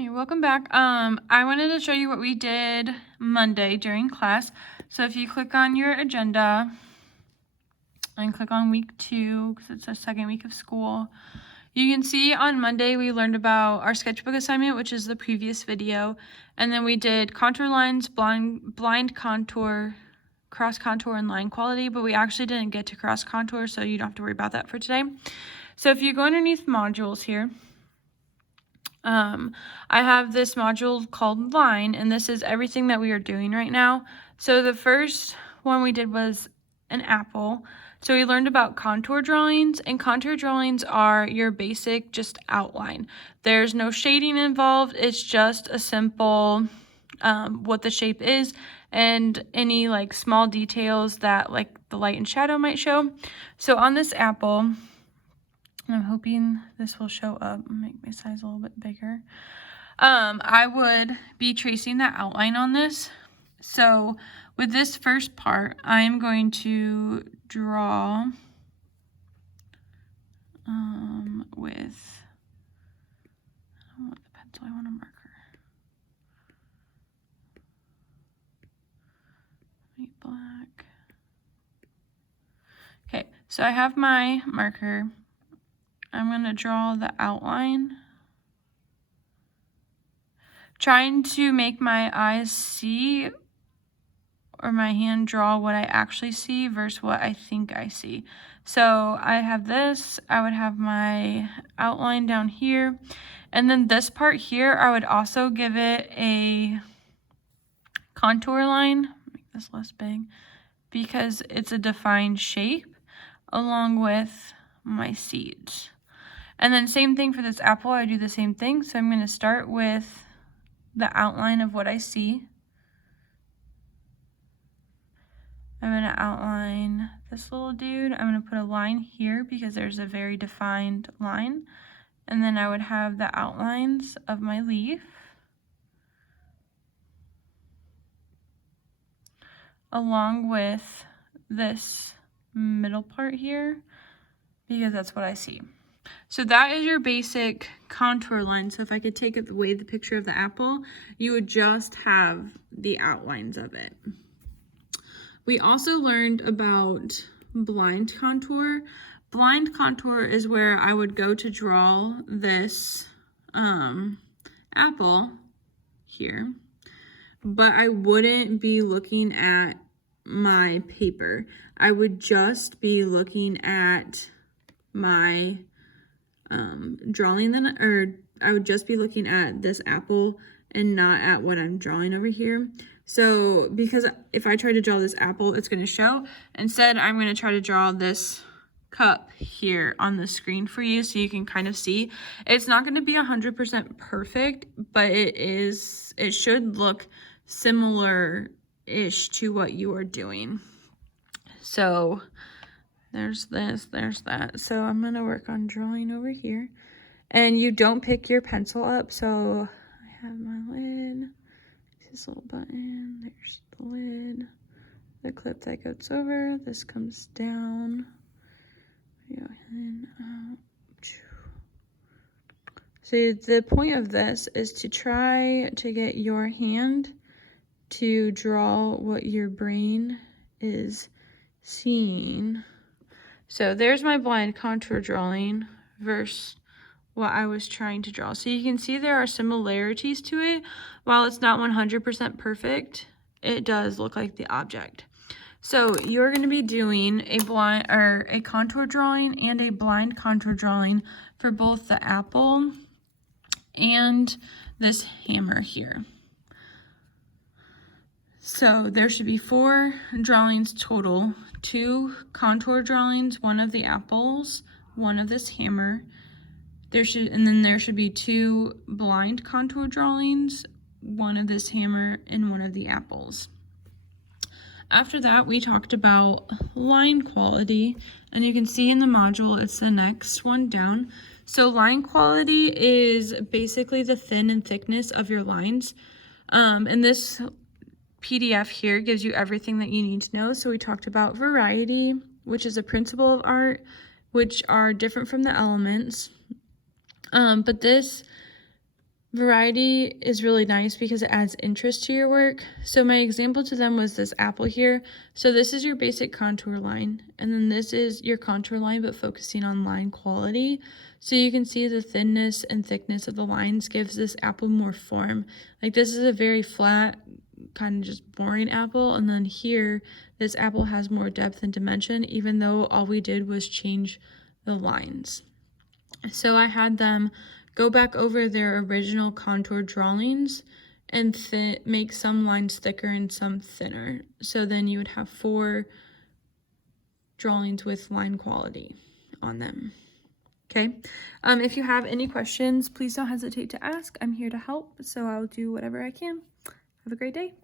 Hey, welcome back. I wanted to show you what we did Monday during class. So if you click on your agenda and click on week 2, because it's the second week of school, you can see on Monday we learned about our sketchbook assignment, which is the previous video. And then we did contour lines, blind contour, cross contour, and line quality, but we actually didn't get to cross contour, so you don't have to worry about that for today. So if you go underneath modules here, I have this module called line, and this is everything that we are doing right now. So the first one we did was an apple. So we learned about contour drawings, and contour drawings are your basic just outline. There's no shading involved. It's just a simple what the shape is and any like small details that like the light and shadow might show. So on this apple, I'm hoping this will show up and make my size a little bit bigger. I would be tracing the outline on this. So with this first part, I'm going to draw with, I don't want the pencil, I want a marker. White, black. Okay, so I have my marker. I'm going to draw the outline, trying to make my eyes see or my hand draw what I actually see versus what I think I see. So I have this, I would have my outline down here, and then this part here, I would also give it a contour line, make this less big, because it's a defined shape along with my seeds. And then same thing for this apple, I do the same thing. So I'm going to start with the outline of what I see. I'm going to outline this little dude. I'm going to put a line here because there's a very defined line. And then I would have the outlines of my leaf, along with this middle part here, because that's what I see. So that is your basic contour line. So if I could take it away the picture of the apple, you would just have the outlines of it. We also learned about blind contour. Blind contour is where I would go to draw this apple here, but I wouldn't be looking at my paper. I would just be looking at my drawing then, or I would just be looking at this apple and not at what I'm drawing over here. So because if I try to draw this apple, it's going to show. Instead, I'm going to try to draw this cup here on the screen for you so you can kind of see. It's not going to be 100% perfect, but it should look similar-ish to what you are doing. So there's this, there's that. So I'm going to work on drawing over here. And you don't pick your pencil up. So I have my lid, this little button, there's the lid, the clip that goes over, this comes down. Go in, out. So the point of this is to try to get your hand to draw what your brain is seeing. So there's my blind contour drawing versus what I was trying to draw. So you can see there are similarities to it. While it's not 100% perfect, it does look like the object. So you're going to be doing a contour drawing and a blind contour drawing for both the apple and this hammer here. So there should be 4 drawings total, 2 contour drawings, 1 of the apples, 1 of this hammer. And then there should be 2 blind contour drawings, 1 of this hammer and 1 of the apples. After that, we talked about line quality, and you can see in the module, it's the next one down. So line quality is basically the thin and thickness of your lines. And this PDF here gives you everything that you need to know. So we talked about variety, which is a principle of art, which are different from the elements. But this Variety is really nice because it adds interest to your work. So my example to them was this apple here. So this is your basic contour line, and then this is your contour line but focusing on line quality. So you can see the thinness and thickness of the lines gives this apple more form. Like this is a very flat, kind of just boring apple, and then here this apple has more depth and dimension even though all we did was change the lines. So I had them go back over their original contour drawings and make some lines thicker and some thinner. So then you would have 4 drawings with line quality on them. Okay, if you have any questions, please don't hesitate to ask. I'm here to help, so I'll do whatever I can. Have a great day.